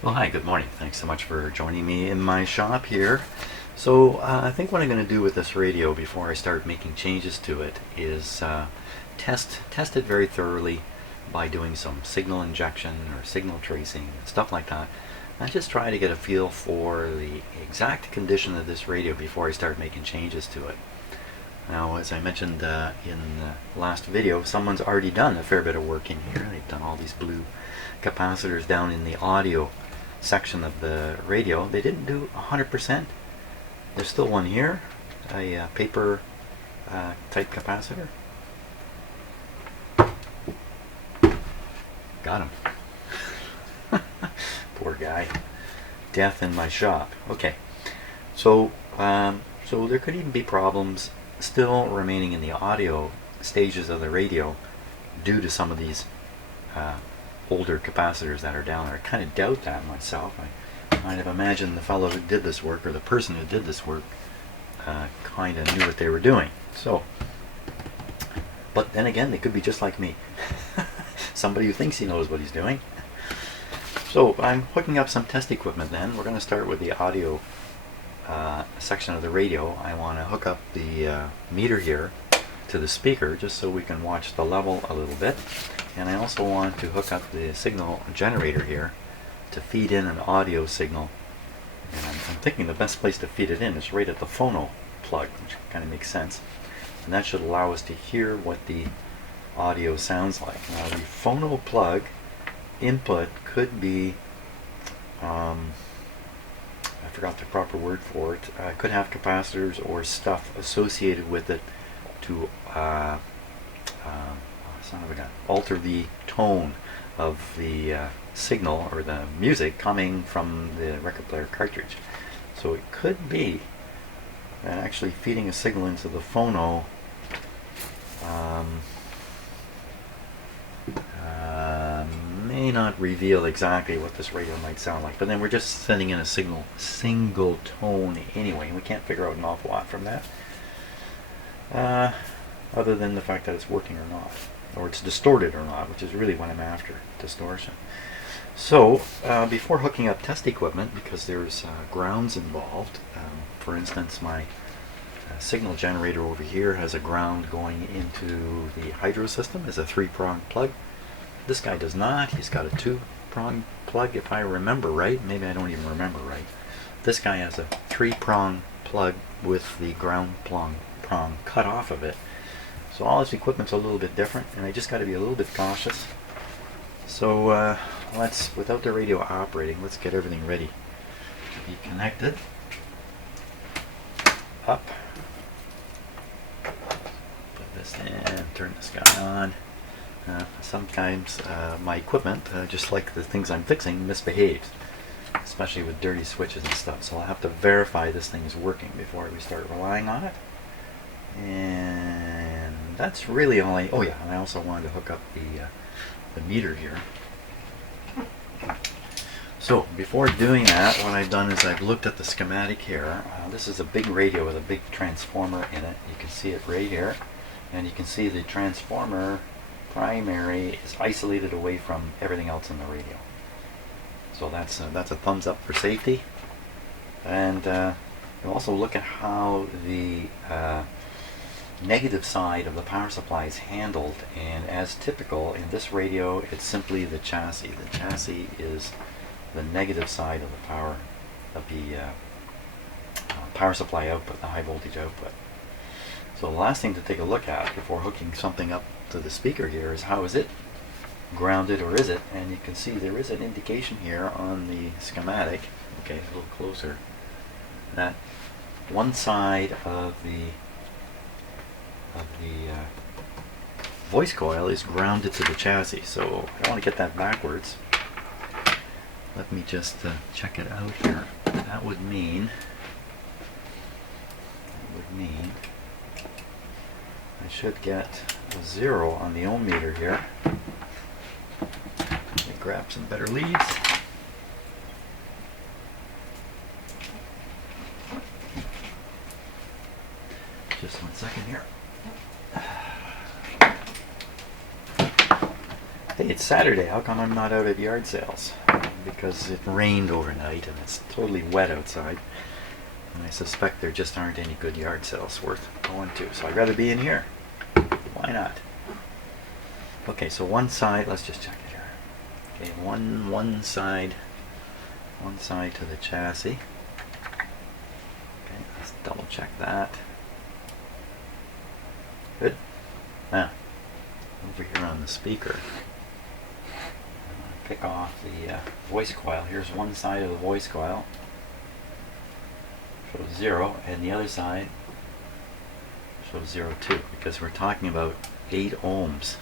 Well, hi, good morning. Thanks so much for joining me in my shop here. So I think what I'm going to do with this radio before I start making changes to it is test it very thoroughly by doing some signal injection or signal tracing, stuff like that. I just try to get a feel for the exact condition of this radio before I start making changes to it. Now, as I mentioned in the last video, someone's already done a fair bit of work in here. They've done all these blue capacitors down in the audio section of the radio. They didn't do 100%. There's still one here, a paper type capacitor. Got him. Poor guy. Death in my shop. Okay, so there could even be problems still remaining in the audio stages of the radio due to some of these older capacitors that are down there. I kind of doubt that myself. I kind of imagine the fellow who did this work, or the person who did this work, kind of knew what they were doing. So, but then again, they could be just like me. Somebody who thinks he knows what he's doing. So I'm hooking up some test equipment then. We're going to start with the audio section of the radio. I want to hook up the meter here to the speaker just so we can watch the level a little bit. And I also want to hook up the signal generator here to feed in an audio signal. And I'm thinking the best place to feed it in is right at the phono plug, which kind of makes sense. And that should allow us to hear what the audio sounds like. Now the phono plug input could be, I forgot the proper word for it, could have capacitors or stuff associated with it to alter the tone of the signal or the music coming from the record player cartridge. So it could be that actually feeding a signal into the phono may not reveal exactly what this radio might sound like, but then we're just sending in a single tone anyway, and we can't figure out an awful lot from that, other than the fact that it's working or not, or it's distorted or not, which is really what I'm after, distortion. So before hooking up test equipment, because there's grounds involved, for instance, my signal generator over here has a ground going into the hydro system as a 3-prong plug. This guy does not. He's got a 2-prong plug, if I remember right. Maybe I don't even remember right. This guy has a 3-prong plug with the ground prong cut off of it. So all this equipment's a little bit different, and I just got to be a little bit cautious. So without the radio operating, let's get everything ready to be connected. Up. Put this in, turn this guy on. Sometimes my equipment, just like the things I'm fixing, misbehaves, especially with dirty switches and stuff. So I'll have to verify this thing is working before we start relying on it. And that's really all I... Oh yeah, and I also wanted to hook up the meter here. So before doing that, what I've done is I've looked at the schematic here. This is a big radio with a big transformer in it. You can see it right here, and you can see the transformer primary is isolated away from everything else in the radio. So that's a thumbs up for safety. And you'll also look at how the negative side of the power supply is handled, and as typical in this radio, it's simply the chassis. The chassis is the negative side of the power supply output, the high voltage output. So the last thing to take a look at before hooking something up to the speaker here is how is it grounded, or is it? And you can see there is an indication here on the schematic, okay, a little closer, that one side of the voice coil is grounded to the chassis. So I don't want to get that backwards. Let me just check it out here. That would mean I should get a 0 on the ohm meter here. Let me grab some better leads. Just 1 second here. Hey, it's Saturday. How come I'm not out at yard sales? because it rained overnight and it's totally wet outside. And I suspect there just aren't any good yard sales worth going to. So I'd rather be in here. Why not? Okay, so one side, let's just check it here. Okay, one side to the chassis. Okay, let's double check that. Good. Now, over here on the speaker, pick off the voice coil. Here's one side of the voice coil. Shows 0, and the other side shows 0 too, because we're talking about 8 ohms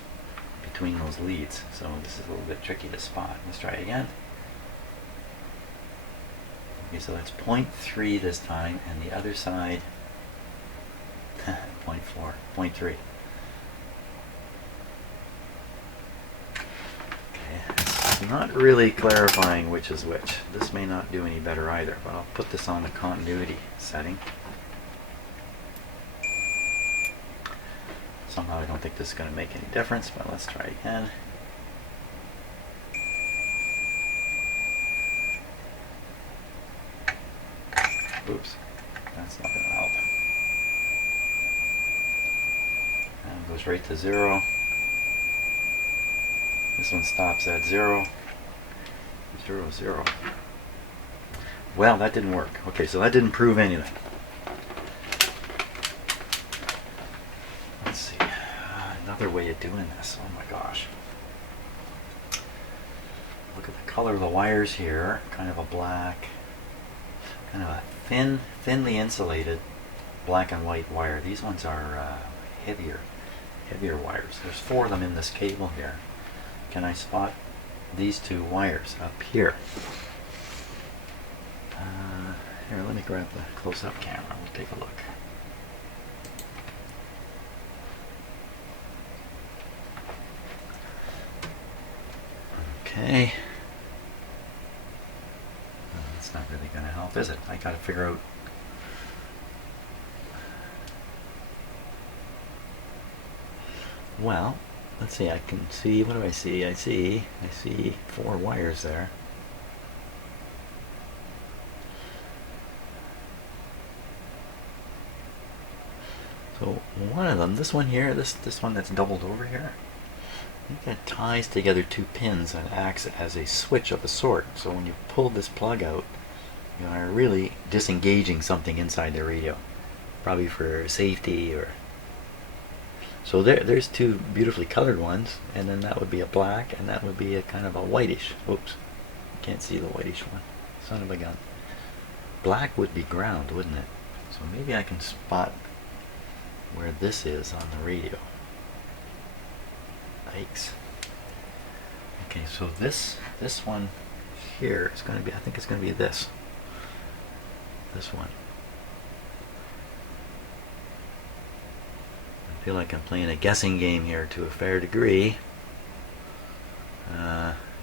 between those leads. So this is a little bit tricky to spot. Let's try it again. Okay, so that's 0.3 this time, and the other side 0.4, 0.3. Okay, not really clarifying which is which. This may not do any better either, but I'll put this on the continuity setting. Somehow I don't think this is going to make any difference, but let's try again. Oops, that's not going to help. And it goes right to 0. This one stops at 0. 0, 0. Well, that didn't work. Okay, so that didn't prove anything. Let's see. Another way of doing this. Oh my gosh. Look at the color of the wires here. Kind of a black, kind of a thinly insulated black and white wire. These ones are heavier wires. There's 4 of them in this cable here. Can I spot these 2 wires up here? Here, let me grab the close-up camera. We'll take a look. Okay. That's not really going to help, is it? I got to figure out. Well, let's see. I can see. What do I see? I see 4 wires there. So one of them, this one here, this one that's doubled over here, I think that ties together 2 pins and acts as a switch of a sort. So when you pull this plug out, you are really disengaging something inside the radio, probably for safety or. So there's 2 beautifully colored ones, and then that would be a black, and that would be a kind of a whitish. Oops, can't see the whitish one. Son of a gun. Black would be ground, wouldn't it? So maybe I can spot where this is on the radio. Yikes. Okay, so this one here is going to be, I think it's going to be this one. I feel like I'm playing a guessing game here to a fair degree.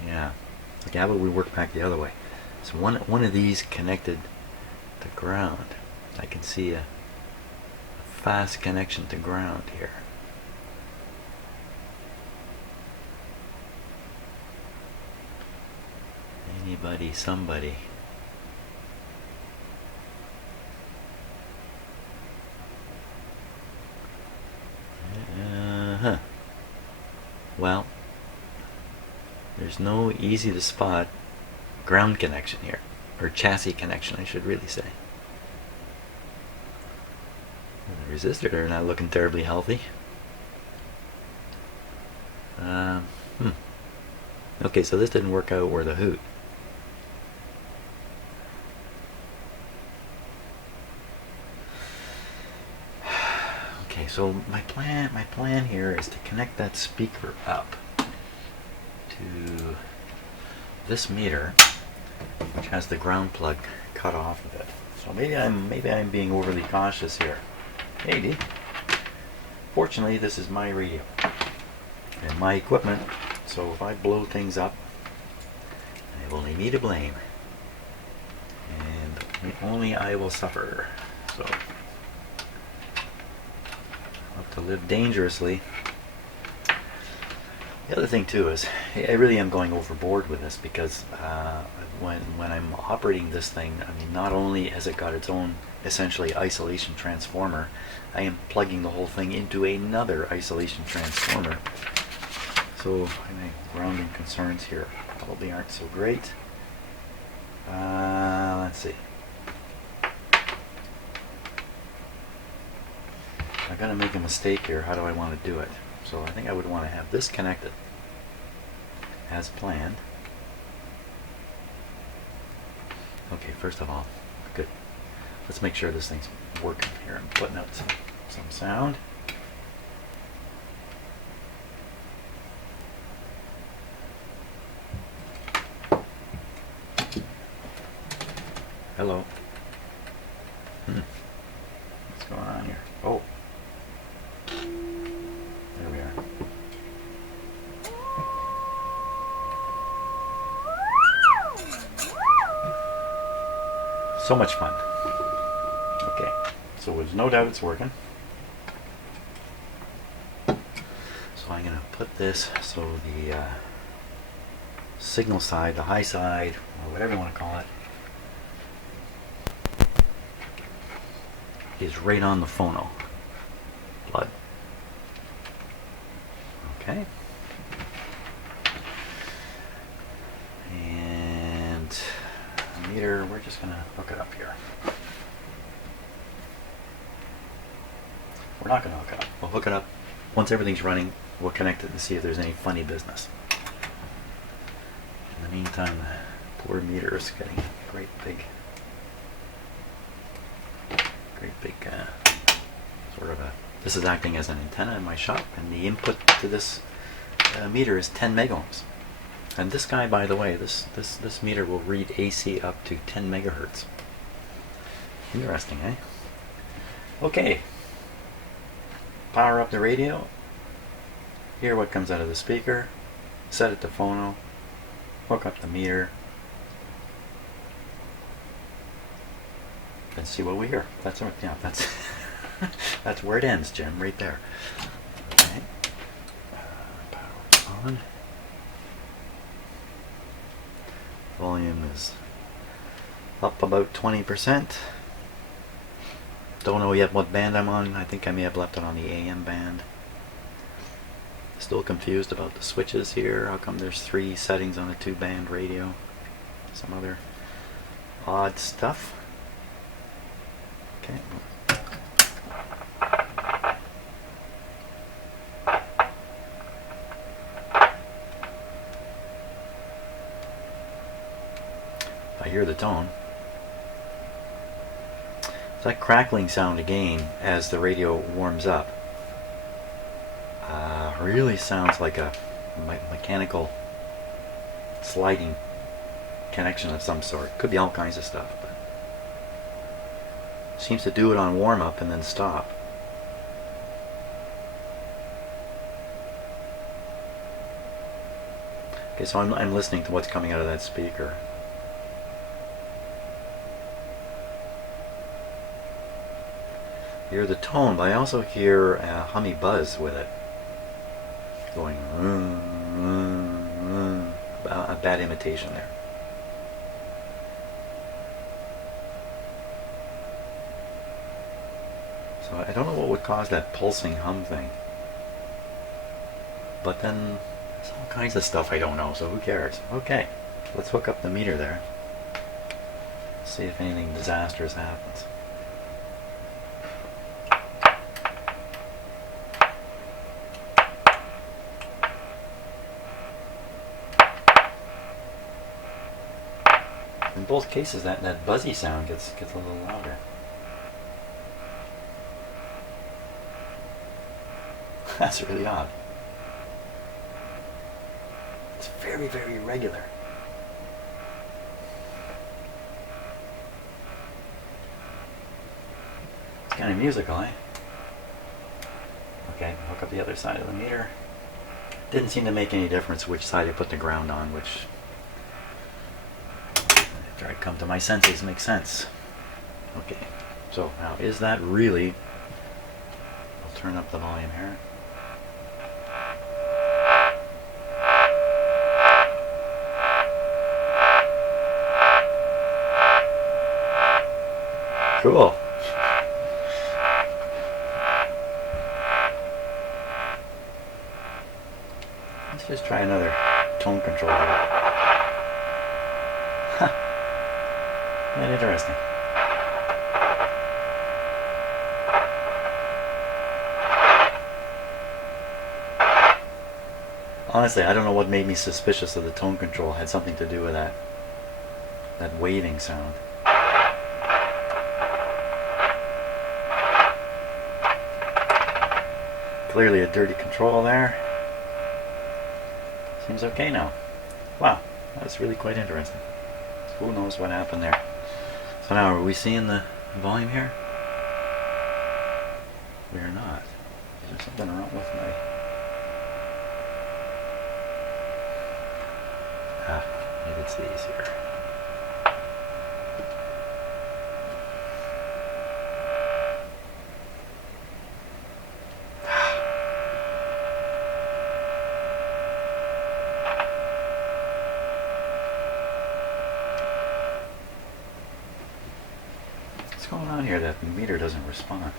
Yeah. Okay, how about we work back the other way? So one of these connected to ground. I can see a fast connection to ground here. Anybody, somebody. Well, there's no easy to spot ground connection here, or chassis connection, I should really say. The resistors are not looking terribly healthy. Okay, so this didn't work out worth a hoot. Okay, so my plan here is to connect that speaker up to this meter, which has the ground plug cut off of it. So maybe I'm being overly cautious here. Maybe. Fortunately, this is my radio and my equipment, so if I blow things up, I have only me to blame, and only I will suffer. So I'll have to live dangerously. The other thing too is I really am going overboard with this because when I'm operating this thing, I mean, not only has it got its own essentially isolation transformer, I am plugging the whole thing into another isolation transformer. So my grounding concerns here probably aren't so great. Let's see. I'm going to make a mistake here. How do I want to do it? So I think I would want to have this connected as planned. Okay, first of all, good. Let's make sure this thing's working here. I'm putting out some sound. Hello. What's going on here? Oh. There we are. So much fun. Okay, so there's no doubt it's working. So I'm going to put this so the signal side, the high side, or whatever you want to call it, is right on the phono plug. Okay. And the meter, we're just going to hook it up here. We're not going to hook it up. We'll hook it up once everything's running. We'll connect it and see if there's any funny business. In the meantime, the poor meter is getting a great big sort of a, this is acting as an antenna in my shop, and the input to this meter is 10 megohms. And this guy, by the way, this meter will read AC up to 10 megahertz. Interesting, eh? Okay. Power up the radio. Hear what comes out of the speaker. Set it to phono. Hook up the meter. And see what we hear. That's that's where it ends, Jim, right there. Okay. Power's on. Volume is up about 20%. Don't know yet what band I'm on. I think I may have left it on the AM band. Still confused about the switches here. How come there's 3 settings on a 2-band radio? Some other odd stuff. Okay. I hear the tone. It's that crackling sound again as the radio warms up. Really sounds like a mechanical sliding connection of some sort. Could be all kinds of stuff, but seems to do it on warm up and then stop. Okay, so I'm listening to what's coming out of that speaker. Hear the tone, but I also hear a hummy buzz with it, going a bad imitation there. So I don't know what would cause that pulsing hum thing, but then there's all kinds of stuff I don't know, so who cares? Okay, let's hook up the meter there, see if anything disastrous happens. In both cases, that buzzy sound gets a little louder. That's really odd. It's very, very regular. It's kind of musical, eh? Okay, hook up the other side of the meter. Didn't seem to make any difference which side I put the ground on, which, after I come to my senses, makes sense. Okay, so now is that really, I'll turn up the volume here. Cool. Let's just try another tone control here. Huh. Isn't that interesting? Honestly, I don't know what made me suspicious of the tone control. It had something to do with that waving sound. Clearly a dirty control there. Seems okay now. Wow, that's really quite interesting. Who knows what happened there? So now, are we seeing the volume here? We are not. Is there something wrong with my... maybe it's these here. What's going on here that the meter doesn't respond?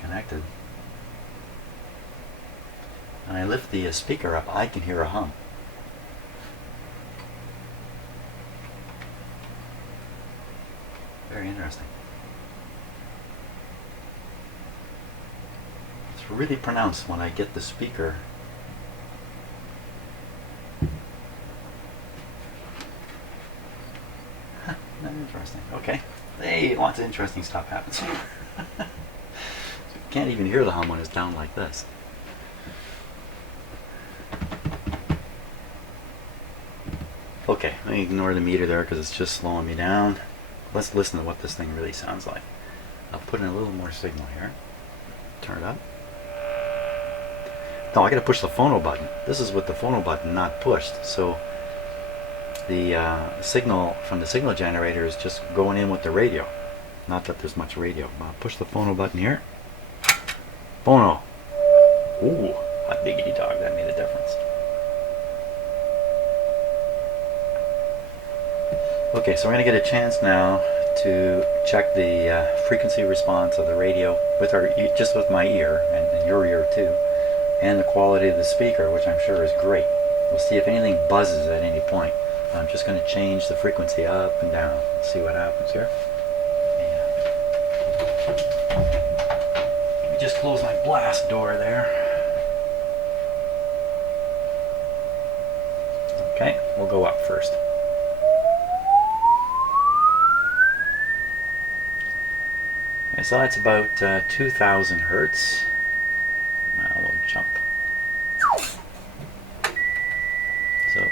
Connected. When I lift the speaker up, I can hear a hum. Very interesting. It's really pronounced when I get the speaker. Huh, interesting. Okay. Hey, lots of interesting stuff happens. Can't even hear the hum when it's down like this. Okay, let me ignore the meter there because it's just slowing me down. Let's listen to what this thing really sounds like. I'll put in a little more signal here. Turn it up. No, I gotta push the phono button. This is with the phono button not pushed, so the signal from the signal generator is just going in with the radio. Not that there's much radio. I'll push the phono button here. Phono. Ooh, hot diggity dog, that made a difference. Okay, so we're going to get a chance now to check the frequency response of the radio with just with my ear, and your ear too, and the quality of the speaker, which I'm sure is great. We'll see if anything buzzes at any point. I'm just going to change the frequency up and down. Let's see what happens here. Just close my blast door there. Okay, we'll go up first. Okay, so that's about 2,000 hertz. Now we'll jump. So,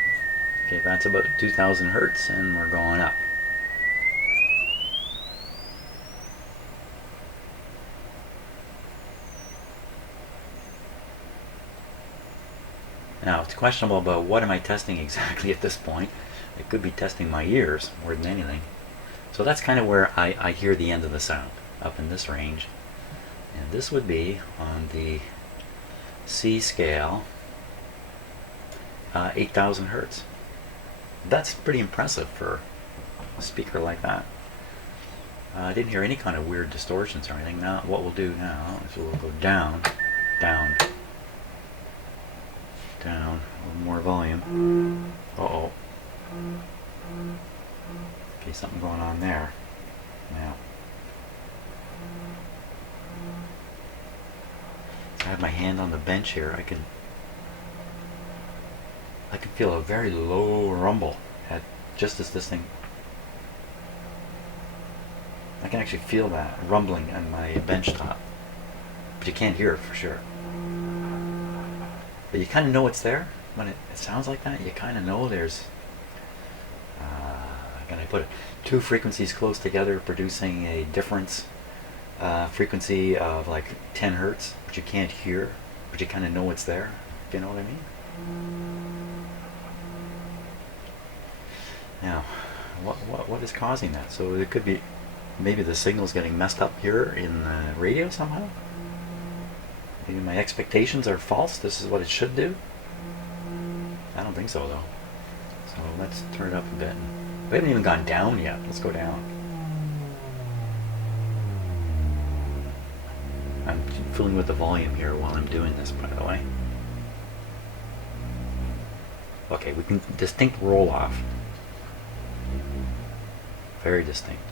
okay, that's about 2,000 hertz, and we're going up. Now, it's questionable about what am I testing exactly at this point. It could be testing my ears more than anything. So that's kind of where I hear the end of the sound, up in this range. And this would be on the C scale, 8,000 hertz. That's pretty impressive for a speaker like that. I didn't hear any kind of weird distortions or anything. Now, what we'll do now is we'll go down, down, down, a little more volume. Uh-oh. Okay, something going on there. Now. So I have my hand on the bench here. I can feel a very low rumble at just as this thing. I can actually feel that rumbling on my bench top, but you can't hear it for sure. But you kind of know it's there when it sounds like that. You kind of know there's. Can I put it? Two frequencies close together, producing a difference frequency of like 10 hertz, which you can't hear, but you kind of know it's there. If you know what I mean? Now, what is causing that? So it could be maybe the signal's getting messed up here in the radio somehow. Maybe my expectations are false. This is what it should do. I don't think so though. So let's turn it up a bit. We haven't even gone down yet. Let's go down. I'm fooling with the volume here while I'm doing this, by the way. Okay, we can distinct roll off. Very distinct.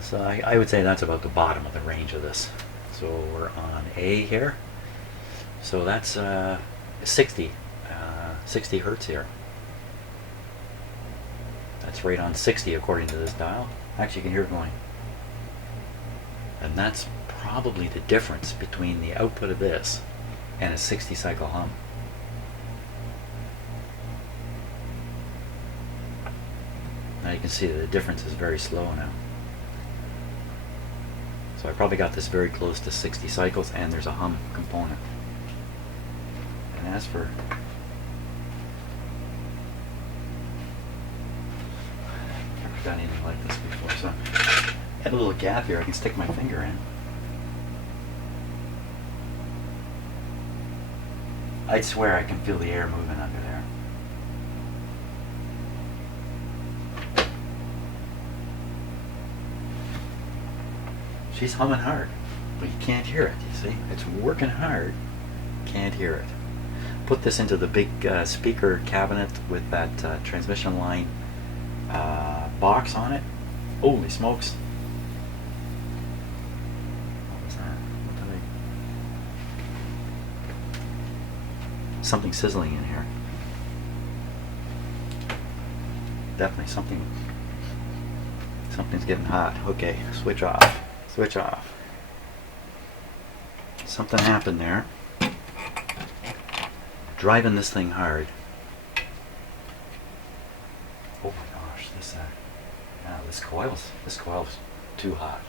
So I would say that's about the bottom of the range of this. So we're on A here. So that's 60 hertz here. That's right on 60 according to this dial. Actually, you can hear it going. And that's probably the difference between the output of this and a 60 cycle hum. Now you can see that the difference is very slow now. So I probably got this very close to 60 cycles, and there's a hum component. And as for never done anything like this before, so I had a little gap here I can stick my finger in. I'd swear I can feel the air moving under there. She's humming hard, but you can't hear it, you see? It's working hard, can't hear it. Put this into the big speaker cabinet with that transmission line box on it. Holy smokes. What was that? What did I... Something sizzling in here. Definitely something's getting hot. Okay, switch off. Switch off. Something happened there. Driving this thing hard. Oh my gosh, this coil's too hot.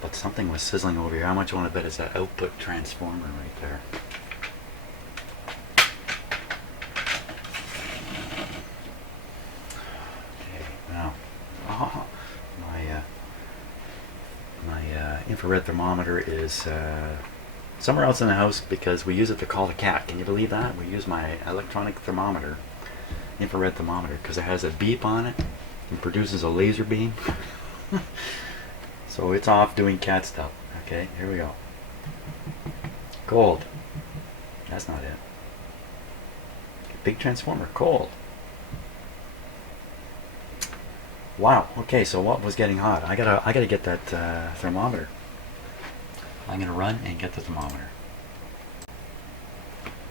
But something was sizzling over here. How much you want to bet is that output transformer right there? Okay, now, my infrared thermometer is somewhere else in the house because we use it to call the cat. Can you believe that? We use my electronic thermometer, infrared thermometer, because it has a beep on it and produces a laser beam. So it's off doing cat stuff. Okay, here we go. Cold. That's not it. Big transformer, cold. Wow. Okay, so what was getting hot? I gotta get that thermometer. I'm gonna run and get the thermometer.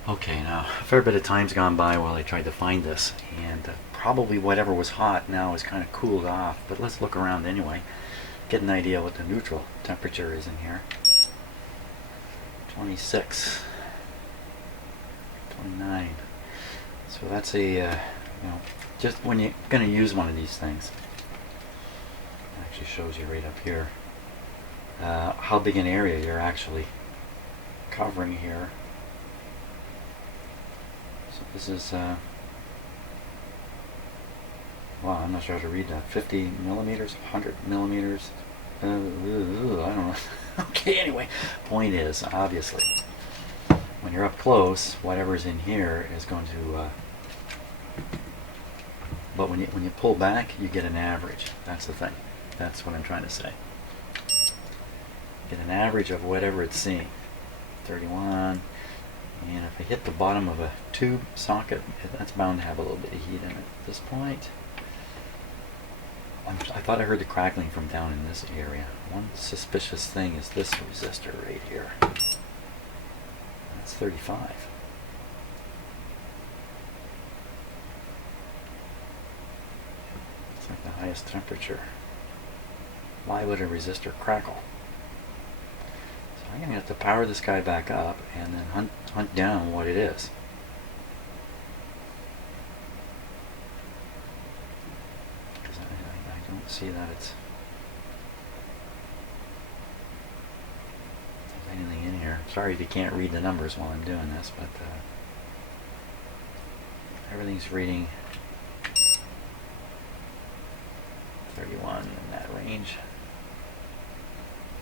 Okay, now a fair bit of time's gone by while I tried to find this, and probably whatever was hot now is kind of cooled off. But let's look around anyway. Get an idea what the neutral temperature is in here. 26, 29. So that's a just when you're going to use one of these things. It actually shows you right up here how big an area you're actually covering here. So this is wow, I'm not sure how to read that. 50 millimeters, 100 millimeters. I don't know. Okay, anyway, point is, obviously, when you're up close, whatever's in here is going to. But when you pull back, you get an average. That's the thing. That's what I'm trying to say. Get an average of whatever it's seeing. 31. And if I hit the bottom of a tube socket, that's bound to have a little bit of heat in it at this point. I thought I heard the crackling from down in this area. One suspicious thing is this resistor right here. That's 35. It's like the highest temperature. Why would a resistor crackle? So I'm going to have to power this guy back up and then hunt down what it is. I don't see that it's there's anything in here. Sorry if you can't read the numbers while I'm doing this, but everything's reading 31 in that range.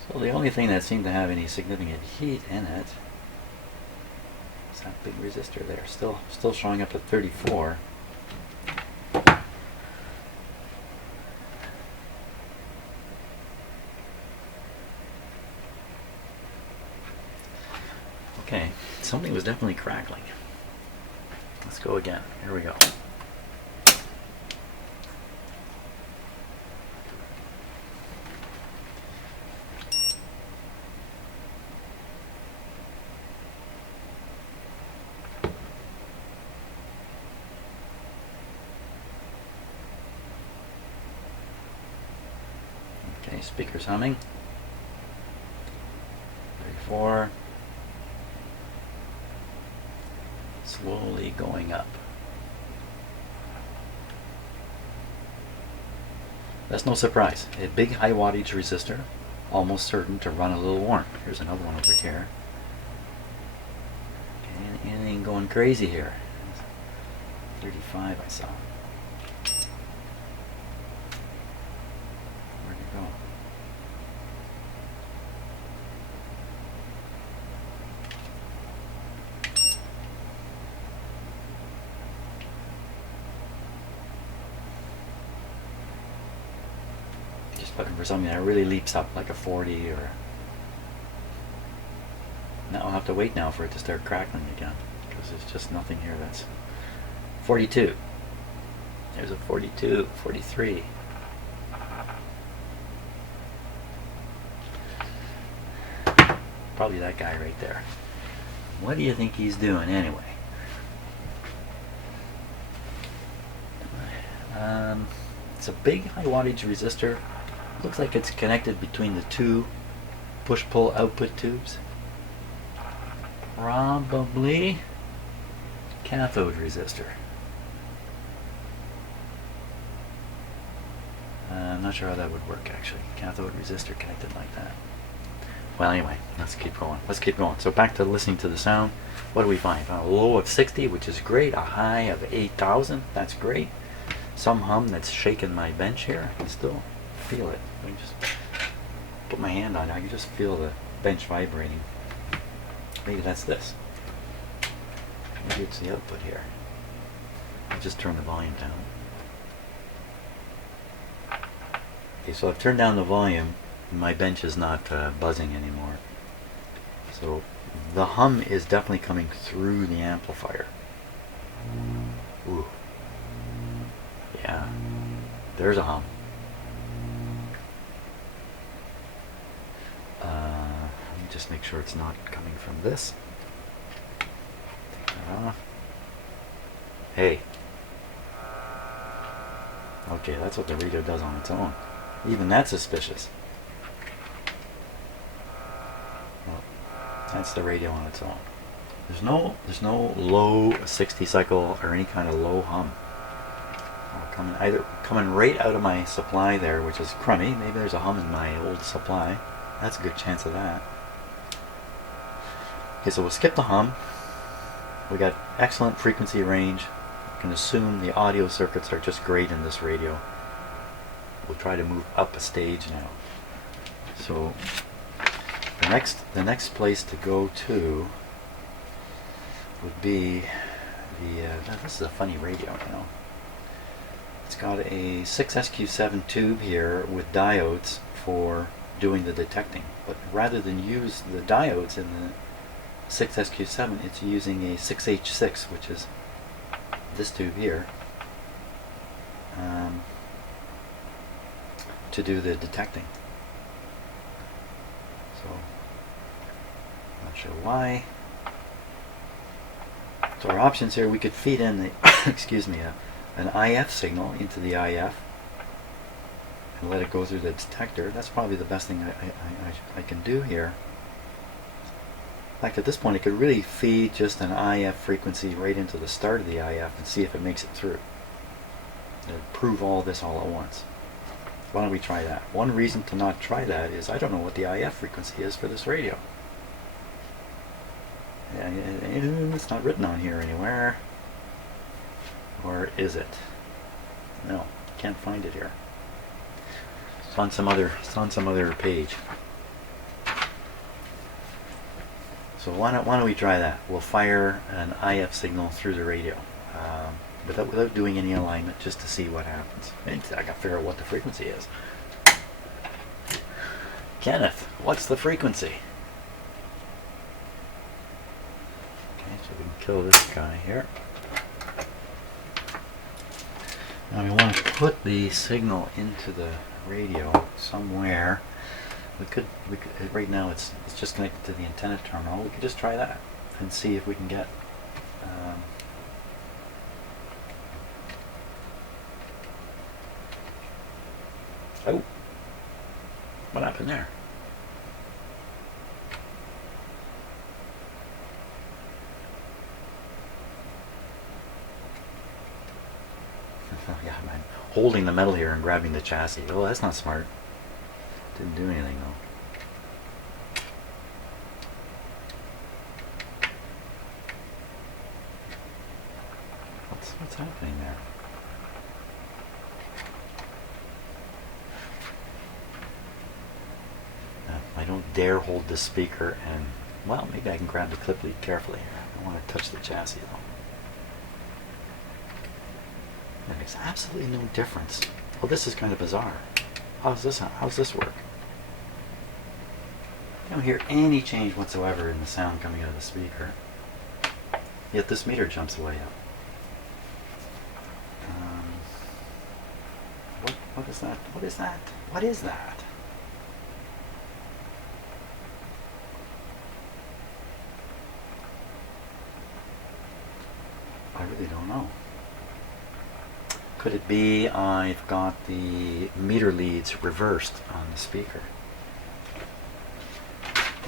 So the only thing that seemed to have any significant heat in it is that big resistor there. Still showing up at 34. Okay, something was definitely crackling. Let's go again. Here we go. Okay, speakers humming. 34. Slowly going up. That's no surprise. A big high wattage resistor, almost certain to run a little warm. Here's another one over here. Okay, anything going crazy here? 35 I saw. Where'd it go? Looking for something that really leaps up like a 40 or... Now I'll have to wait now for it to start crackling again because there's just nothing here that's... 42. There's a 42, 43. Probably that guy right there. What do you think he's doing anyway? It's a big high wattage resistor. Looks like it's connected between the two push-pull output tubes. Probably cathode resistor. I'm not sure how that would work actually. Cathode resistor connected like that. Well, anyway, let's keep going. So back to listening to the sound. What do we find? A low of 60, which is great. A high of 8,000. That's great. Some hum that's shaking my bench here. I still feel it. I just put my hand on it. I can just feel the bench vibrating. Maybe that's this. Maybe it's the output here. I'll just turn the volume down. Okay, so I've turned down the volume. My bench is not buzzing anymore. So the hum is definitely coming through the amplifier. Ooh. Yeah. There's a hum. Let me just make sure it's not coming from this. Take that off. Hey. Okay, that's what the radio does on its own. Even that's suspicious. Well, that's the radio on its own. There's no low 60 cycle or any kind of low hum. Coming right out of my supply there, which is crummy. Maybe there's a hum in my old supply. That's a good chance of that. Okay, so we'll skip the hum. We got excellent frequency range. You can assume the audio circuits are just great in this radio. We'll try to move up a stage now. So the next place to go to would be the this is a funny radio, you know. It's got a 6SQ7 tube here with diodes for doing the detecting, but rather than use the diodes in the 6SQ7, it's using a 6H6, which is this tube here, to do the detecting. So, not sure why. So our options here, we could feed in the excuse me, an IF signal into the IF and let it go through the detector. That's probably the best thing I can do here. In fact, at this point, I could really feed just an IF frequency right into the start of the IF and see if it makes it through. And prove all this all at once. Why don't we try that? One reason to not try that is I don't know what the IF frequency is for this radio. It's not written on here anywhere. Or is it? No, can't find it here. It's on some other page. So why don't we try that? We'll fire an IF signal through the radio without doing any alignment, just to see what happens. And I got to figure out what the frequency is. Kenneth, what's the frequency? Okay, so we can kill this guy here. Now we want to put the signal into the radio somewhere. We could right now it's just connected to the antenna terminal. We could just try that and see if we can get oh, what happened there? Yeah, I'm holding the metal here and grabbing the chassis. Oh, that's not smart. Didn't do anything though. What's happening there? I don't dare hold this speaker, and well, maybe I can grab the clip lead carefully here. I don't want to touch the chassis though. That makes absolutely no difference. Well, this is kind of bizarre. How's this work? I don't hear any change whatsoever in the sound coming out of the speaker. Yet this meter jumps way up. What is that? What is that? What is that? I really don't know. Could it be I've got the meter leads reversed on the speaker?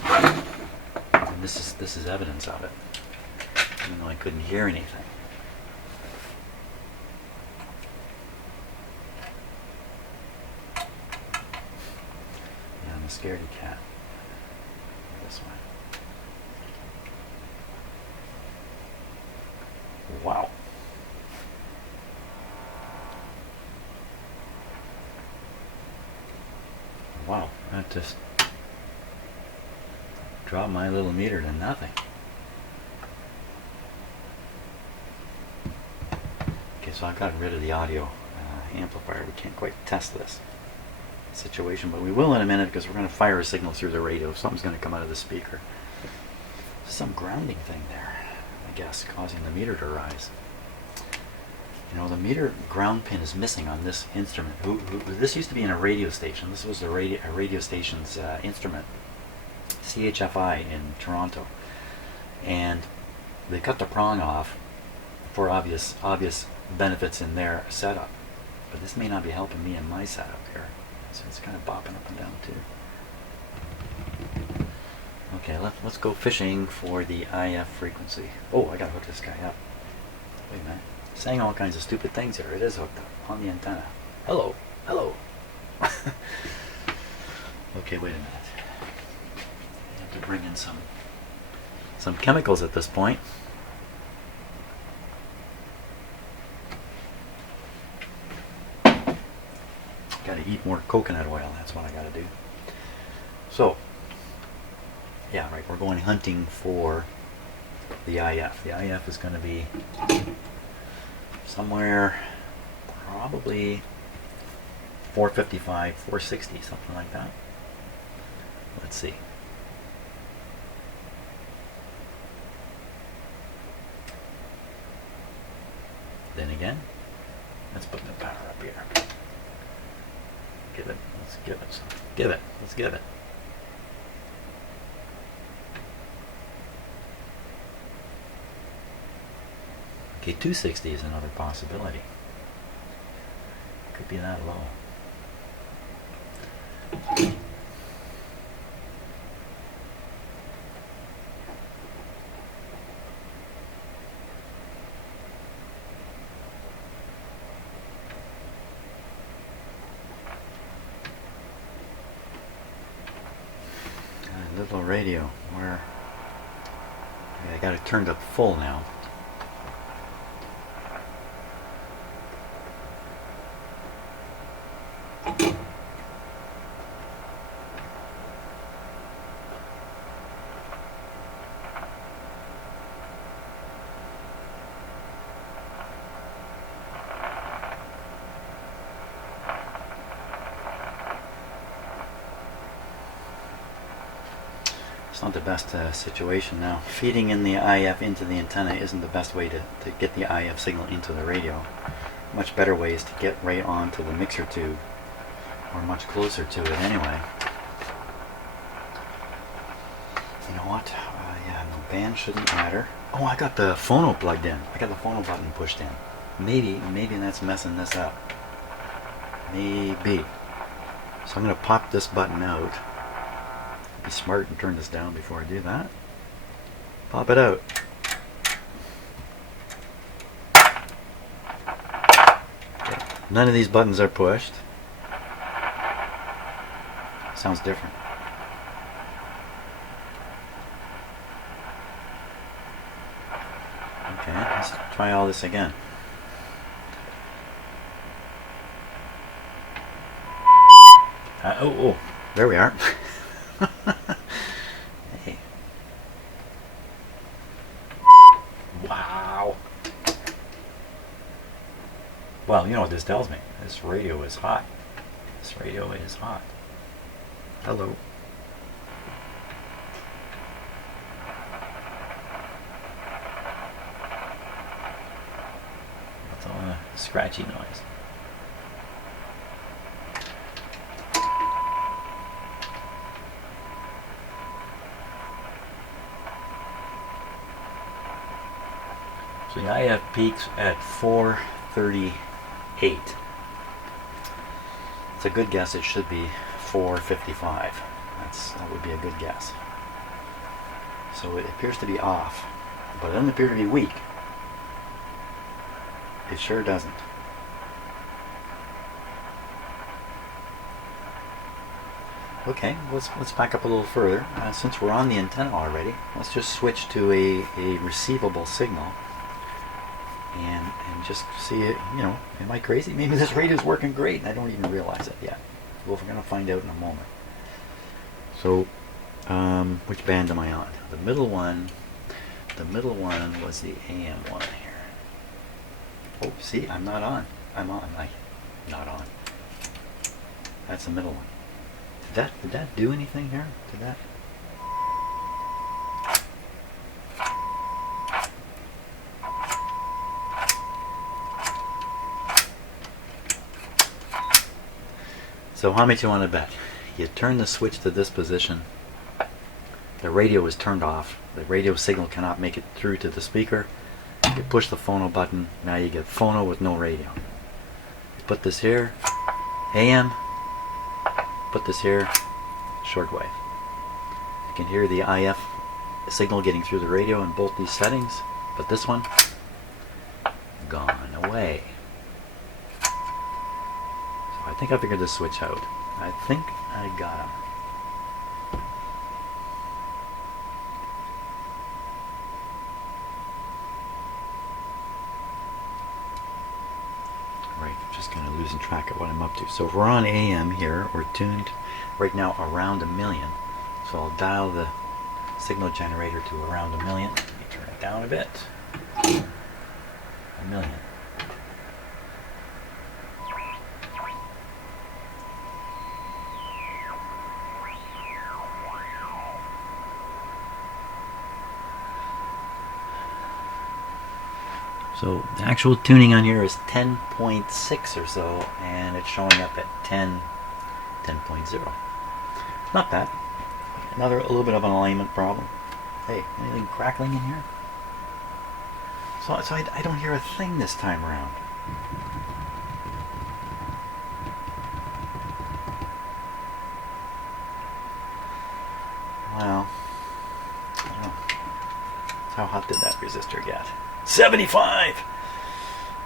And this is evidence of it, even though I couldn't hear anything. Yeah, I'm a scaredy cat. This way. Wow. Wow, that just dropped my little meter to nothing. Okay, so I've gotten rid of the audio amplifier. We can't quite test this situation, but we will in a minute, because we're going to fire a signal through the radio. Something's going to come out of the speaker. There's some grounding thing there, I guess, causing the meter to rise. You know, the meter ground pin is missing on this instrument. This used to be in a radio station. This was a radio station's instrument, CHFI in Toronto, and they cut the prong off for obvious benefits in their setup. But this may not be helping me in my setup here. So it's kind of bopping up and down too. Okay, let's go fishing for the IF frequency. Oh, I gotta hook this guy up. Wait a minute. Saying all kinds of stupid things here. It is hooked up on the antenna. Hello, hello. Okay, wait a minute. I have to bring in some chemicals at this point. Got to eat more coconut oil. That's what I got to do. So, yeah, right. We're going hunting for the IF. The IF is going to be somewhere probably 455, 460, something like that. Let's see. Then again, let's put the power up here. Give it. Let's give it some. Give it. Let's give it. Okay, 260 is another possibility. Could be that low. Little radio where I got it turned up full now. It's not the best situation now. Feeding in the IF into the antenna isn't the best way to get the IF signal into the radio. Much better way is to get right onto the mixer tube, or much closer to it anyway. You know what? Yeah, no, band shouldn't matter. Oh, I got the phono plugged in. I got the phono button pushed in. Maybe that's messing this up. Maybe. So I'm going to pop this button out. Be smart and turn this down before I do that. Pop it out. Okay. None of these buttons are pushed. Sounds different. Okay, let's try all this again. Oh, there we are. Hey. Wow. Well, you know what this tells me. This radio is hot. This radio is hot. Hello. That's all a scratchy noise. So the IF peaks at 438. It's a good guess. It should be 455. That would be a good guess. So it appears to be off, but it doesn't appear to be weak. It sure doesn't. Okay, let's back up a little further. Since we're on the antenna already, let's just switch to a receivable signal. And just see it, you know, am I crazy? Maybe this radio's working great and I don't even realize it yet. Well, we're going to find out in a moment. So, which band am I on? The middle one was the AM one here. Oh, see, I'm not on. I'm not on. That's the middle one. Did that do anything here? Did that? So how much you want to bet? You turn the switch to this position. The radio is turned off. The radio signal cannot make it through to the speaker. You push the phono button. Now you get phono with no radio. You put this here, AM. Put this here, shortwave. You can hear the IF signal getting through the radio in both these settings, but this one, gone away. I think I figured this switch out. I think I got him. Right, just kind of losing track of what I'm up to. So if we're on AM here, we're tuned right now around 1 million. So I'll dial the signal generator to around 1 million. Let me turn it down a bit. 1 million. So the actual tuning on here is 10.6 or so, and it's showing up at 10.0. Not bad. A little bit of an alignment problem. Hey, anything crackling in here? So I don't hear a thing this time around. Well, I don't know. How hot did that resistor get? 75!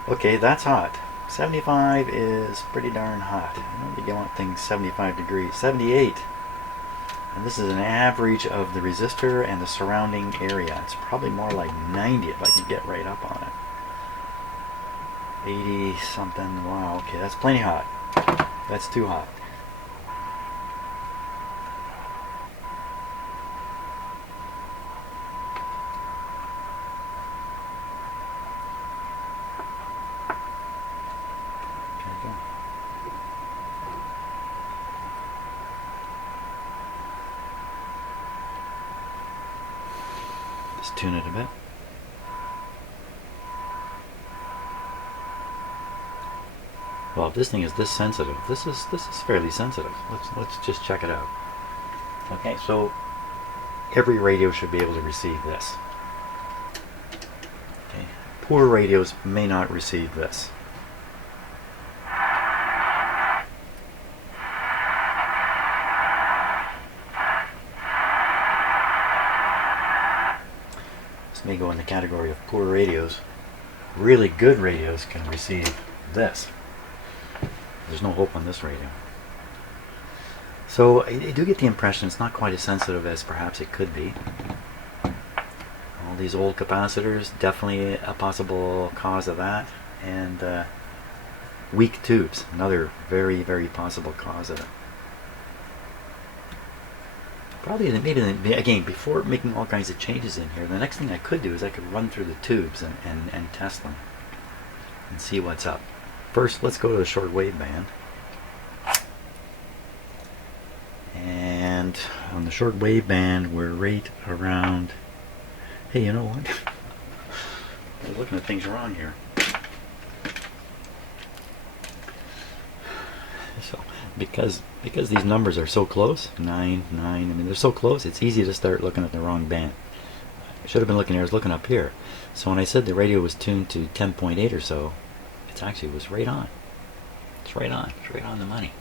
Okay, that's hot. 75 is pretty darn hot. I don't think you want things 75 degrees. 78. And this is an average of the resistor and the surrounding area. It's probably more like 90 if I can get right up on it. 80 something. Wow, okay, that's plenty hot. That's too hot. Just tune it a bit. Well, if this thing is this sensitive, this is fairly sensitive. Let's just check it out. Okay, so every radio should be able to receive this. Okay. Poor radios may not receive this. This may go in the category of poor radios. Really good radios can receive this. There's no hope on this radio. So I do get the impression it's not quite as sensitive as perhaps it could be. All these old capacitors, definitely a possible cause of that. And weak tubes, another very, very possible cause of it. Probably, maybe again, before making all kinds of changes in here, the next thing I could do is I could run through the tubes and test them and see what's up. First, let's go to the short wave band. And on the short wave band, we're right around. Hey, you know what? I'm looking at things wrong here. So, because these numbers are so close, 9, 9, I mean, they're so close, it's easy to start looking at the wrong band. I should have been looking here, I was looking up here. So when I said the radio was tuned to 10.8 or so, it actually was right on. It's right on. It's right on the money.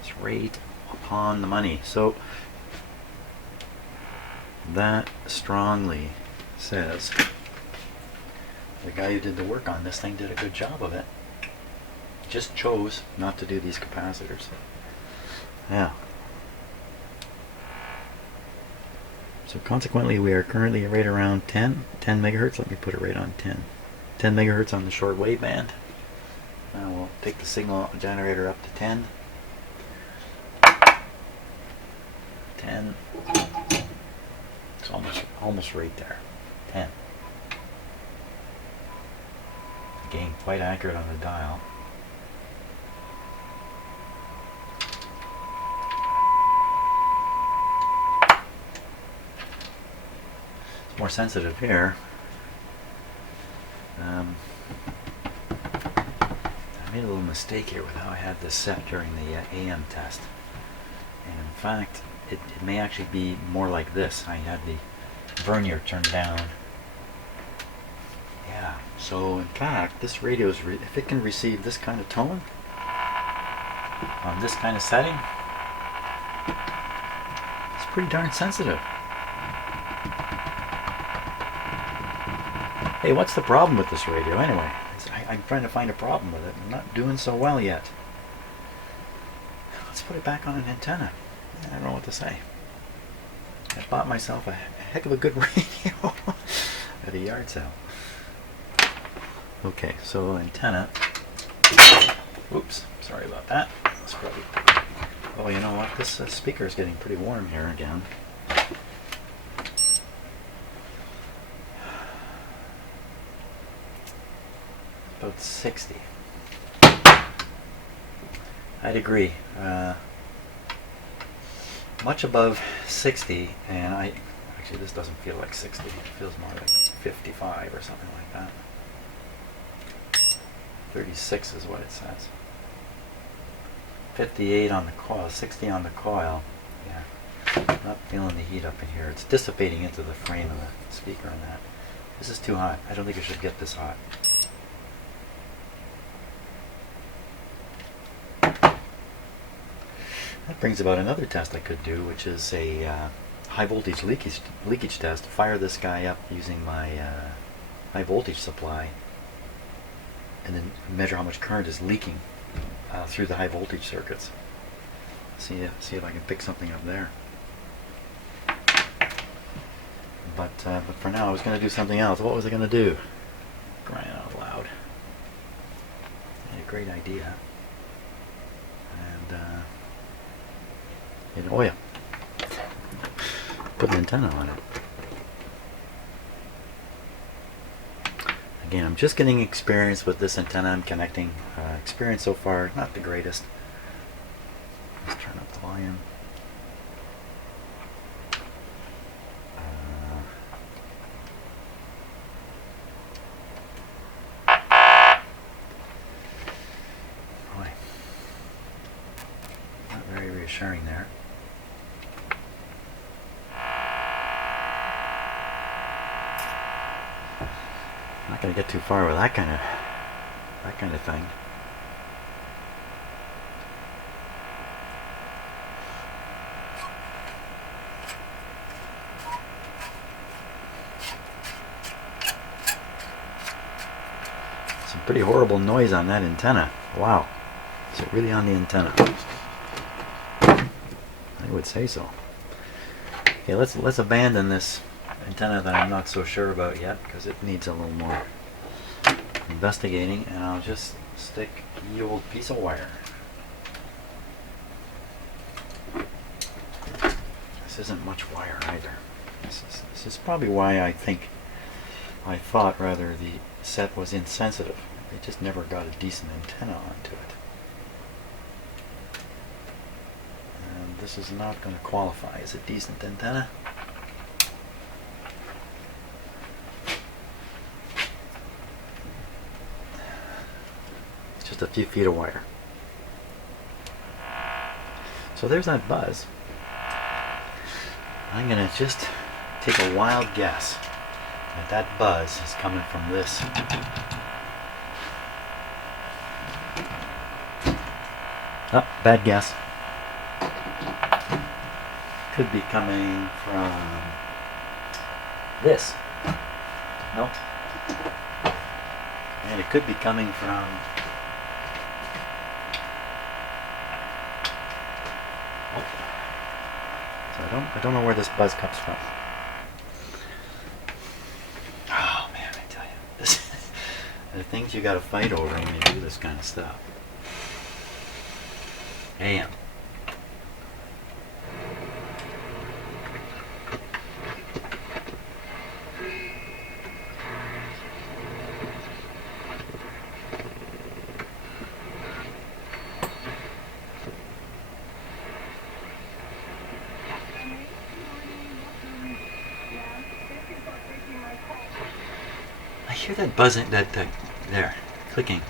It's right upon the money. So that strongly says the guy who did the work on this thing did a good job of it. Just chose not to do these capacitors. Yeah. So consequently, we are currently right around 10 megahertz. Let me put it right on 10 megahertz on the short wave band. Now we'll take the signal generator up to 10. 10. It's almost right there. 10. Again, quite accurate on the dial. It's more sensitive here. I made a little mistake here with how I had this set during the AM test. And in fact, it may actually be more like this. I had the vernier turned down. Yeah, so in fact, this radio is, if it can receive this kind of tone, on this kind of setting, it's pretty darn sensitive. Hey, what's the problem with this radio anyway? I'm trying to find a problem with it. I'm not doing so well yet. Let's put it back on an antenna. I don't know what to say. I bought myself a heck of a good radio at a yard sale. Okay, so antenna. Oops, sorry about that. Let's probably. Oh, you know what? This speaker is getting pretty warm here again. About 60. I'd agree. Much above 60, and actually this doesn't feel like 60. It feels more like 55 or something like that. 36 is what it says. 58 on the coil, 60 on the coil. Yeah, not feeling the heat up in here. It's dissipating into the frame of the speaker and that. This is too hot. I don't think it should get this hot. That brings about another test I could do, which is a high voltage leakage test. Fire this guy up using my high voltage supply, and then measure how much current is leaking through the high voltage circuits. See if I can pick something up there. But for now, I was going to do something else. What was I going to do? Crying out loud! I had a great idea, and. Oh yeah, put an antenna on it. Again, I'm just getting experience with this antenna I'm connecting. Experience so far, not the greatest. Let's turn up the volume. very reassuring there. Not going to get too far with that kind of thing. Some pretty horrible noise on that antenna. Wow. Is it really on the antenna? I would say so. Okay, let's abandon this antenna that I'm not so sure about yet, because it needs a little more investigating, and I'll just stick the old piece of wire. This isn't much wire either. This is probably why I thought rather the set was insensitive. They just never got a decent antenna onto it. And this is not going to qualify as a decent antenna. It's just a few feet of wire. So there's that buzz. I'm going to just take a wild guess that buzz is coming from this. Oh, bad guess. Could be coming from this. Nope. And it could be coming from so I don't know where this buzz comes from. Oh man, I tell you, this the things you got to fight over when you do this kind of stuff. Damn. I hear that buzzing, that there, clicking.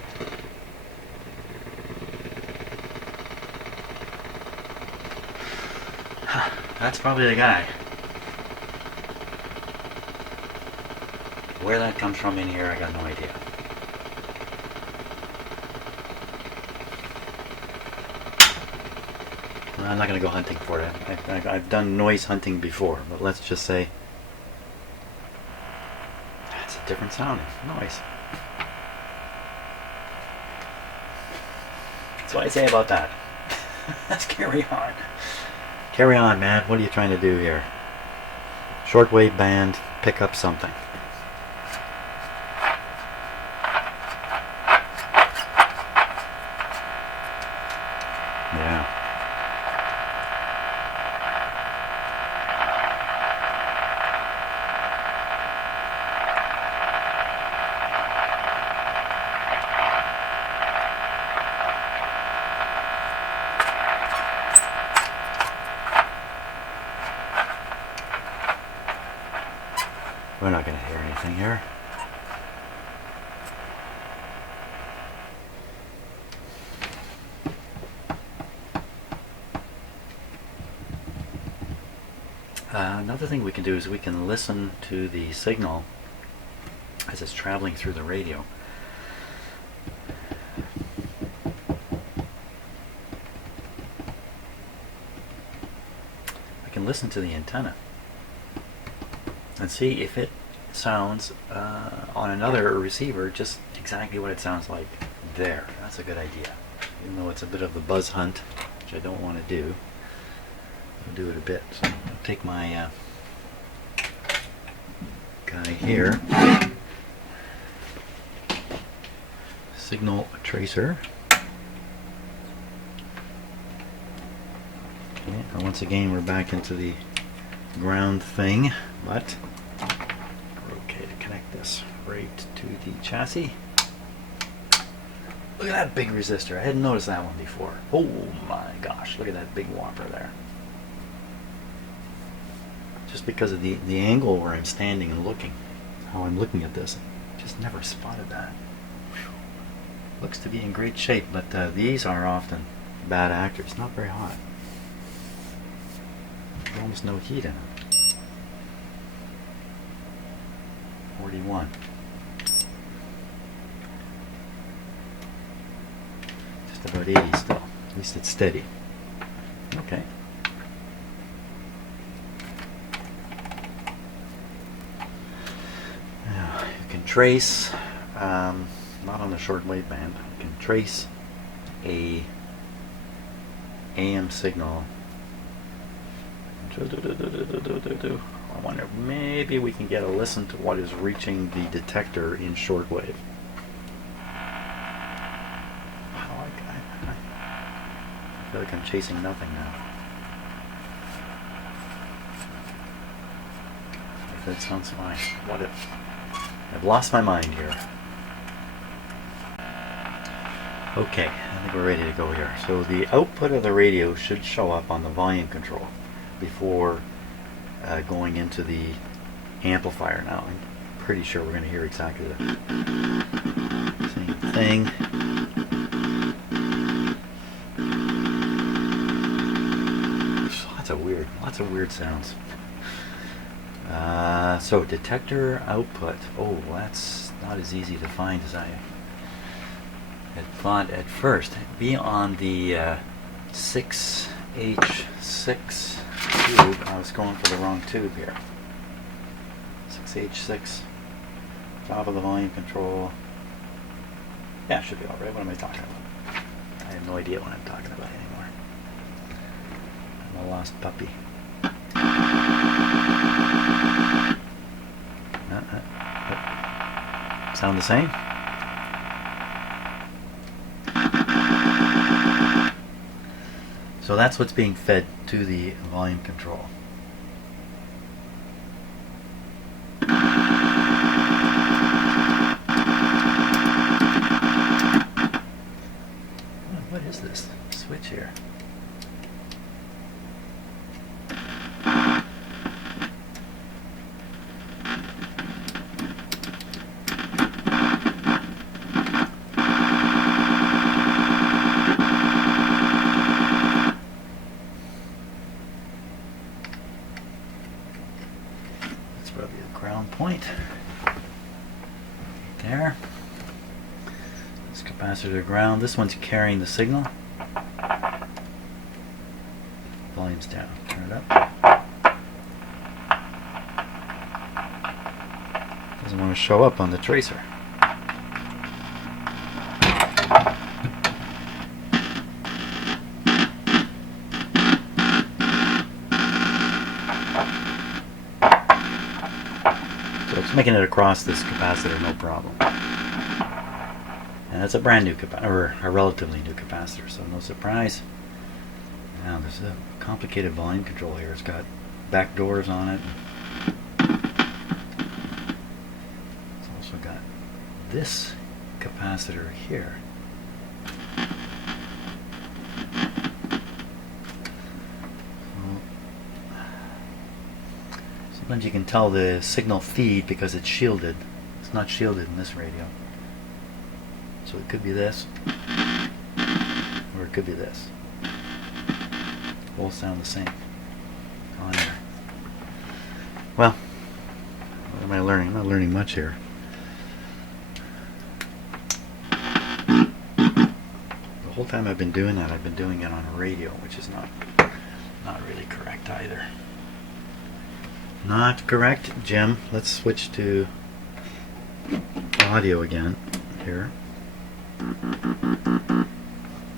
Huh, that's probably the guy. Where that comes from in here, I got no idea. I'm not going to go hunting for it. I've done noise hunting before, but let's just say that's a different sounding noise. That's what I say about that. Let's carry on. Carry on, man. What are you trying to do here? Shortwave band, pick up something. Yeah. We're not going to hear anything here. Another thing we can do is we can listen to the signal as it's traveling through the radio. We can listen to the antenna and see if it sounds on another receiver just exactly what it sounds like there. That's a good idea. Even though it's a bit of a buzz hunt, which I don't want to do. I'll do it a bit. So I'll take my guy here, signal tracer. Okay, and once again we're back into the ground thing, but we're okay to connect this right to the chassis. Look at that big resistor. I hadn't noticed that one before. Oh my gosh, look at that big whopper there. Just because of the angle where I'm standing and looking, how I'm looking at this, just never spotted that. Whew. Looks to be in great shape, but these are often bad actors. Not very hot. There's almost no heat in it. 41. Just about 80 still. At least it's steady. Okay. Now you can trace, not on the short wave band, you can trace a AM signal. I wonder, maybe we can get a listen to what is reaching the detector in shortwave. I feel like I'm chasing nothing now. If that sounds fine. What if? I've lost my mind here. Okay, I think we're ready to go here. So the output of the radio should show up on the volume control before going into the amplifier. Now I'm pretty sure we're going to hear exactly the same thing. Lots of weird sounds. So detector output. Oh, that's not as easy to find as I had thought at first. It'd be on the 6H6 tube. I was going for the wrong tube here. 6H6, top of the volume control. Yeah, it should be alright. What am I talking about? I have no idea what I'm talking about anymore. I'm a lost puppy. Sound the same? So that's what's being fed to the volume control. What is this switch here? Probably the ground point right there. This capacitor ground. This one's carrying the signal. Volume's down. Turn it up. Doesn't want to show up on the tracer. It's making it across this capacitor, no problem. And it's a brand new capacitor, or a relatively new capacitor, so no surprise. Now there's a complicated volume control here. It's got back doors on it. It's also got this capacitor here. Sometimes you can tell the signal feed because it's shielded. It's not shielded in this radio. So it could be this, or it could be this. Both sound the same on there. Well, what am I learning? I'm not learning much here. The whole time I've been doing that, I've been doing it on a radio, which is not really correct either. Not correct, Jim. Let's switch to audio again here.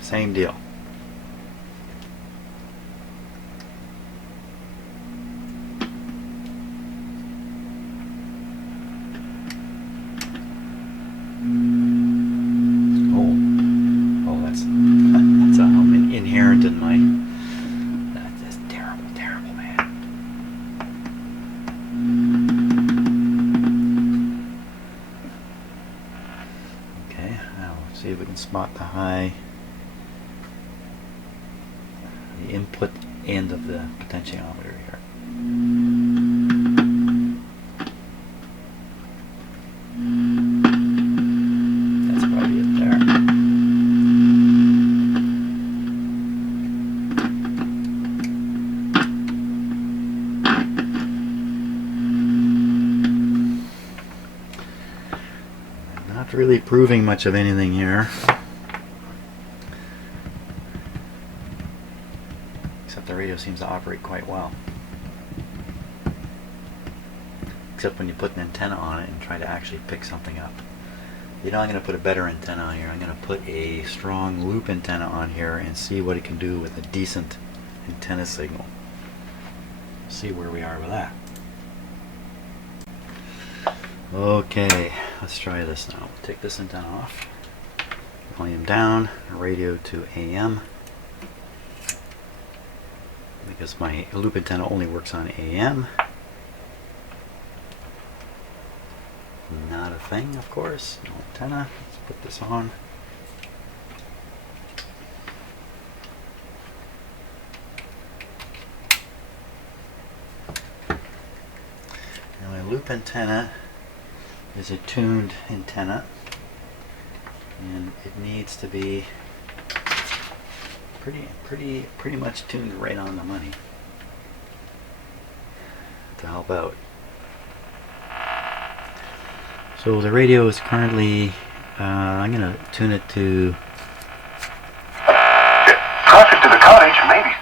Same deal. Oh, that's inherent in my. That's terrible, man. Okay, now let's see if we can spot the high, the input end of the potentiometer here. That's probably it there. proving much of anything here. Except the radio seems to operate quite well. Except when you put an antenna on it and try to actually pick something up. You know, I'm going to put a better antenna on here. I'm going to put a strong loop antenna on here and see what it can do with a decent antenna signal. See where we are with that. Okay, let's try this now. Take this antenna off. Volume down, radio to AM. Because my loop antenna only works on AM. Not a thing, of course. No antenna. Let's put this on. Now my loop antenna is a tuned antenna, and it needs to be pretty much tuned right on the money to help out. So the radio is currently, I'm going to tune it to... Traffic to the cottage, maybe.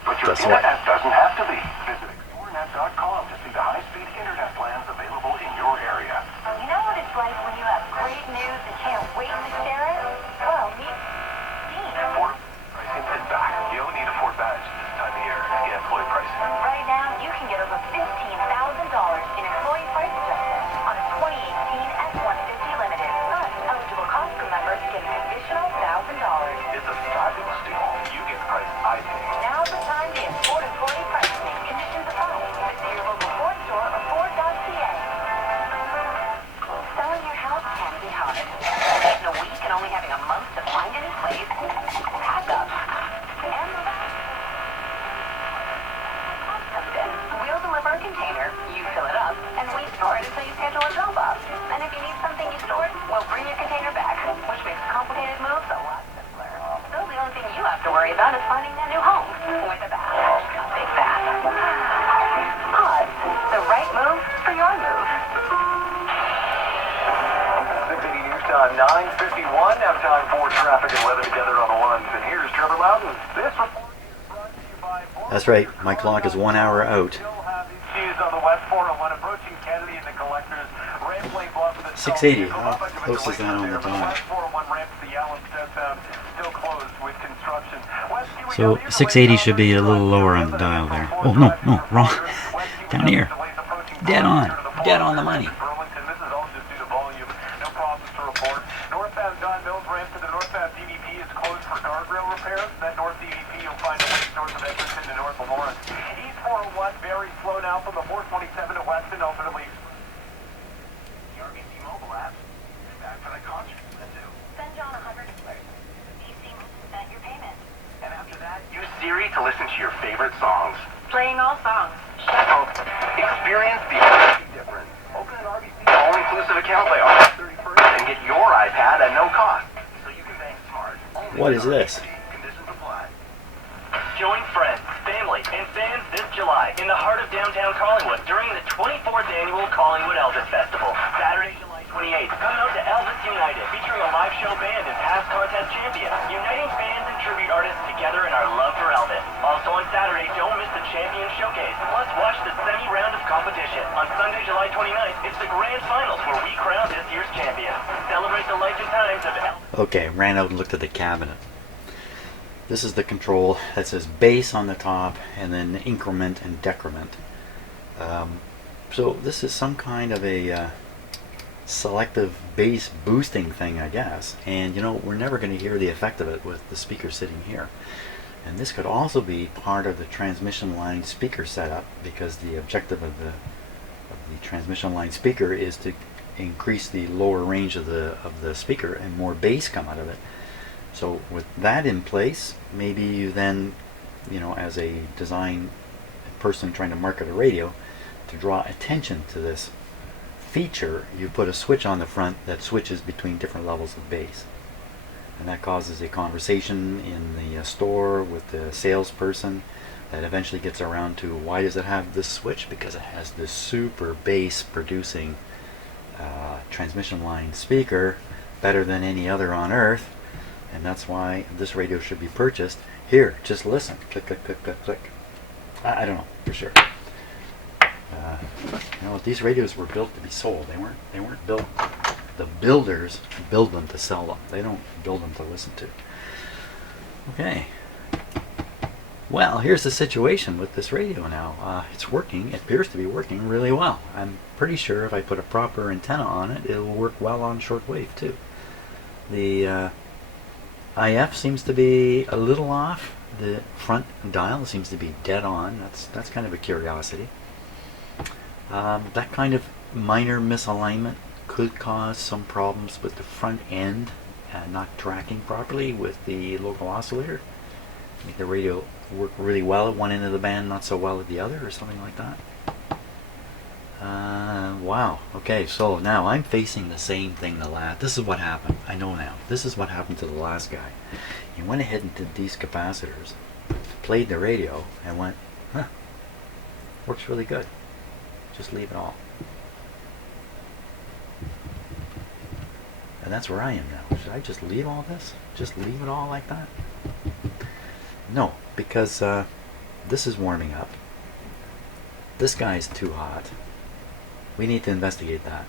But your that's internet doesn't have to be. Visit explorenet.com to see the high-speed internet plans available in your area. You know what it's like when you have great news and can't wait to share it? Well, meet Dean. Affordable pricing is back. You only need a Ford badge this time of year to get employee pricing. Right now, you can get over $15,000 in employee price adjustment on a 2018 F-150 Limited. Plus, eligible Costco members get an additional $1,000. It's a fabulous deal. You get the price I pay. Now's the time to get Ford employee pricing. Conditions apply. Visit your local Ford store or Ford.ca. Selling your house can be hard. Waiting a week and only having a month to find any place. Pack up. And we'll deliver a container, you fill it up, and we store it until you schedule a drop-off. And if you need something you stored, we'll bring your container back, which makes complicated moves a lot simpler. So the only thing you have to worry about is finding that new home with a bath. A big bath. Pause. The right move for your move. 680 news time, 9:51. Now time for traffic and weather together on the ones. And here's Trevor Loudon. This report is brought to you by... That's right, my clock is 1 hour out. On the West 401 approaching Kennedy and the collectors. Ramblin' Bluff with 680. How close is that on the dial? West 401 ramp to the Allen southbound still closed with construction. So 680 should be a little lower on the dial there. Oh no, wrong. Down here. Dead on the money. Burlington, this is all just due to volume. No problems to report. Northbound Don Mills ramp to the northbound DVP is closed for guardrail repairs. That north DVP you'll find a link north of Edmonton to north of Lawrence. East 401 very slow now from the 427 to Weston, ultimately. The RBC mobile app is back for the concert. Send John $100. DC sent your payment. And after that, use Siri to listen to your favorite songs. Playing all songs. Experience the RBC difference. Open an RBC all-inclusive account by August 31st and get your iPad at no cost. So you can bank smart. What is this? Conditions apply. Join friends, family, and fans this July in the heart of downtown Collingwood during the 24th annual Collingwood Elvis Festival. Saturday, July 28th. Come out to Elvis United, featuring a live show band and past contest champion, uniting fans and tribute artists together in our love for Elvis. Also on Saturday, don't miss the Champion Showcase. Plus, watch the semi-round of competition. On Sunday, July 29th, it's the grand finals where we crown this year's champion. Celebrate the life and times of Elvis. Okay, ran out and looked at the cabinet. This is the control that says bass on the top and then increment and decrement. So this is some kind of a selective bass boosting thing, I guess. And you know, we're never going to hear the effect of it with the speaker sitting here. And this could also be part of the transmission line speaker setup, because the objective of the transmission line speaker is to increase the lower range of the speaker and more bass come out of it. So with that in place, maybe you then, you know, as a design person trying to market a radio, to draw attention to this feature, you put a switch on the front that switches between different levels of bass. And that causes a conversation in the store with the salesperson that eventually gets around to, why does it have this switch? Because it has this super bass producing transmission line speaker better than any other on earth, and that's why this radio should be purchased. Here, just listen. Click, click, click, click, click. I don't know for sure. These radios were built to be sold. They weren't built. The builders build them to sell them. They don't build them to listen to. Okay. Well, here's the situation with this radio now. It's working. It appears to be working really well. I'm pretty sure if I put a proper antenna on it, it will work well on shortwave too. The IF seems to be a little off. The front dial seems to be dead on. That's kind of a curiosity. That kind of minor misalignment could cause some problems with the front end not tracking properly with the local oscillator. Make the radio work really well at one end of the band, not so well at the other, or something like that. Wow. Okay, so now I'm facing the same thing this is what happened. I know now. This is what happened to the last guy. He went ahead and did these capacitors, played the radio, and went, huh, works really good. Just leave it all. And that's where I am now. Should I just leave all this? Just leave it all like that? No, because this is warming up. This guy's too hot. We need to investigate that.